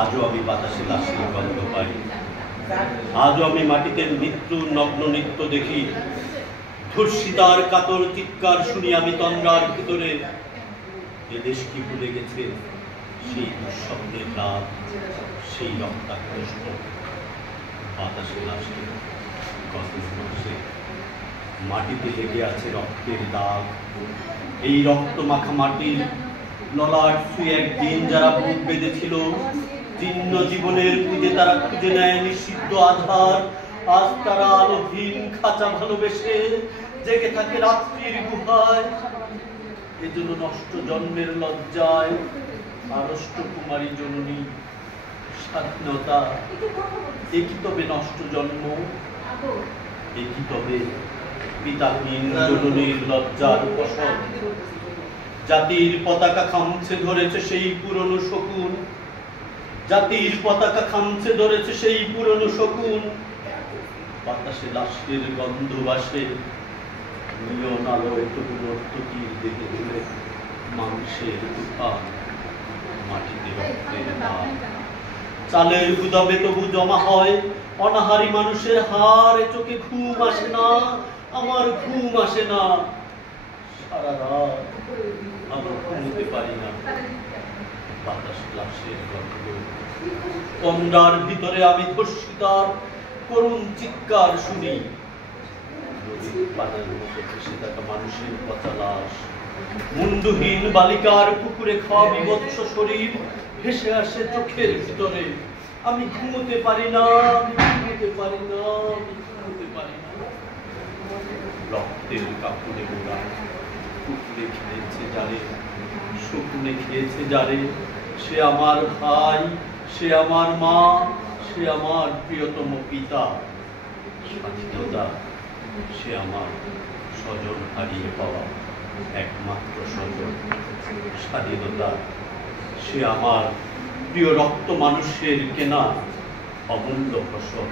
আজও আমি বাতাসে লাশের গন্ধ পাই, আজও আমি মাটিতে মৃত্যু নগ্ন নৃত্য দেখি। ধর্ষিতার কাতর চিৎকার শুনি আমি তন্দ্রার ভিতরে। এ দেশ কি ভুলে গেছে সেই দুঃস্বপ্নের রাত, সেই রক্তাক্ত বাতাসে লাশে গন্ধে মাটিতে লেগে আছে রক্তের দাগ। এই রক্ত মাখা মাটির ললাট ছুঁয়ে একদিন যারা বুক বেঁধেছিল, জীর্ণ জীবনের খুঁজে তারা খুঁজে নেয় নিষিদ্ধ আধার। আজ তারা আলোহীন খাঁচা ভালোবেসে জেগে থাকে রাত্রির গুহায়। এজন্য নষ্ট জন্মের লজ্জায় আড়ষ্ট কুমারী জননী স্বাধীনতা। একই তবে নষ্ট জন্ম, একই তবে পিতাহীন জননীর লজ্জার ফসল। জাতির পতাকা খামছে ধরেছে সেই পুরনো শকুন, জাতির পতাকা খামছে ধরেছে সেই পুরনো শকুন। বাতাসে লাশের গন্ধ বাসে, নিয়ন আলোয় তরুণ তীর দেখে ধরে মাংসের তুফান, মাটিতে রক্তের দাগ। চালের গুদামে তবু জমা হয় অনাহারী মানুষের হাড়। চোখে ঘুম আসে না, আমার ঘুম আসে না। সারা রাত আমি ঘুমোতে পারি না। বাতাস লাশের গন্ধ, তন্দ্রার ভিতরে আমি ধর্ষিতার করুণ চিৎকার শুনি। নদীর পানির মতো ভেসে থাকা মানুষের পচা লাশ, মুন্ডহীন বালিকার পুকুরে খাওয়া বিভৎস শরীর ভেসে আসে চোখের ভিতরে। আমি ঘুমোতে পারি না, আমি ঘুমোতে পারি না, আমি ঘুমোতে পারি না। রক্তের কাপড়ে মোড়া পুকুরে খেয়েছে যারে, শকুনে খেয়েছে যারে। সে আমার ভাই, সে আমার মা, সে আমার প্রিয়তম পিতা। স্বাধীনতা সে আমার স্বজন হারিয়ে পাওয়া একমাত্র স্বজন। স্বাধীনতা সে আমার প্রিয় রক্ত মানুষের কেনা অমূল্য ফসল।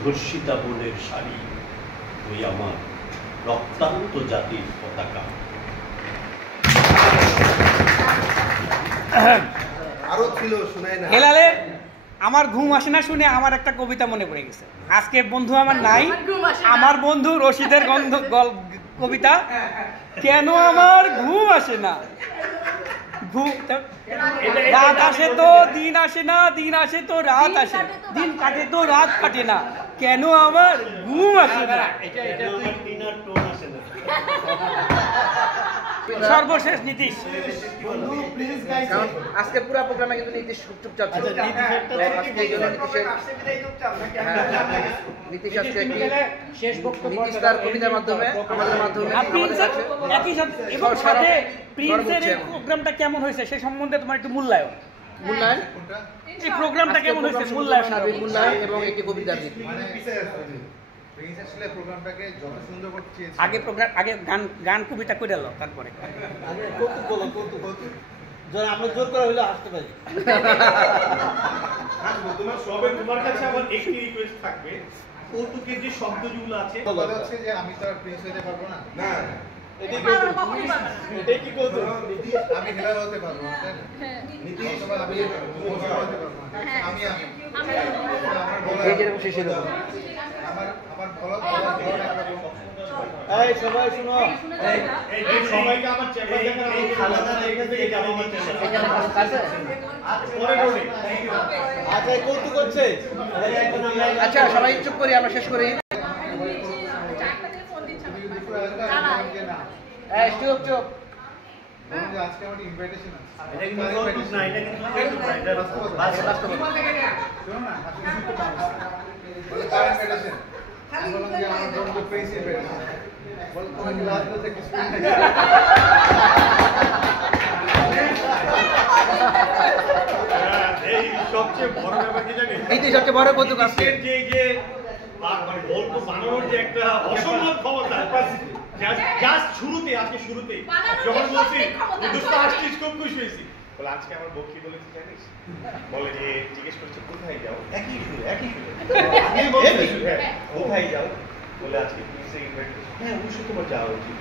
ধর্ষিতা বোনের শাড়ি, ওই আমার রক্তাক্ত জাতির পতাকা। আরো ছিল শুনাই না। হেলালে আমার ঘুম আসে না শুনে আমার একটা কবিতা মনে পড়ে গেছে। আজকে বন্ধু আমার নাই, আমার বন্ধু রশিদের কবিতা, কেন আমার ঘুম আসে না। রাত আসে তো দিন আসে না, দিন আসে তো রাত আসে, দিন কাটে তো রাত কাটে না, কেন আমার ঘুম আসে না। সর্বশেষ নীতিশ, আজকে পুরো প্রোগ্রামে কিন্তু নীতিশ চুপচাপ ছিল। আজকে এই জন্য নীতিশ আজকে শেষ বক্তব্য নীতিশ তার কবিতার মাধ্যমে আমাদের মাধ্যমে একই সাথে প্রিন্সের এই প্রোগ্রামটা কেমন হয়েছে সে সম্বন্ধে তোমার একটু মূল্যায়ন। এই প্রোগ্রামটা কেমন হয়েছে, মূল্যায়ন, সার্বিক মূল্যায়ন এবং একটি কবিতা আবৃত্তি। আগে প্রোগ্রাম, আগে গান কবিতা করে এলো, তারপরে আমরা জোর করা হইলে আসতে পারি। তোমার কাছে আমার একটি রিকোয়েস্ট থাকবে, কৌতুকের যে শব্দ যেগুলো আছে হচ্ছে যে আমি তো আর প্রিন্স হতে পারবো না। না এটাই কৌতুক, এটাই কি কৌতুক। আমি হেলাল হতে পারবো না, তাই না? নীতি অথবা আমি হতে পারবো না। আমি যেরকম শেষে দেবো আমার বলার একরকম। এই সবাই শুনো, এই সবাইকে আমার চেম্বার দেখার এই খালাদা এখান থেকে যাব আমার চেম্বার এখানে আছে। পরে পরে। আচ্ছা কৌতুক হচ্ছে। আচ্ছা সবাই চুপ করি, আমরা শেষ করি। চুপ চুপ। আজকে আমার ইনভাইটেশন আছে। এটা কিন্তু কৌতুক না, এটা কিন্তু কৌতুক না, এটা বাস্তব। শোনো না, বলে কার ইনভাইটেশন? আমি বললাম যে আমার বন্ধু প্রিন্স ইনভাইটেশন। বল তোমাকে লাস্ট বলতে কিছু নাই। এই সবচেয়ে বড় ব্যাপার কি জানেন? নীতি সবচেয়ে বড় কৌতুক আছে যে মানে গল্প বানানোর যে একটা অসম্ভব ক্ষমতা, জাস্ট শুরুতে, আজকে শুরুতে যখন বলছি দোস্ত আসছিস, খুব খুশি হয়েছি। বলে আজকে আমার বক্কি বলেছি জানিস, বলে যে জিজ্ঞেস করছে কোথায় যাও, একই সুরে কোথায় যাও, বলে আজকে প্রিন্সের ইনভাইটেশন। হ্যাঁ অবশ্যই তোমার যাওয়া উচিত।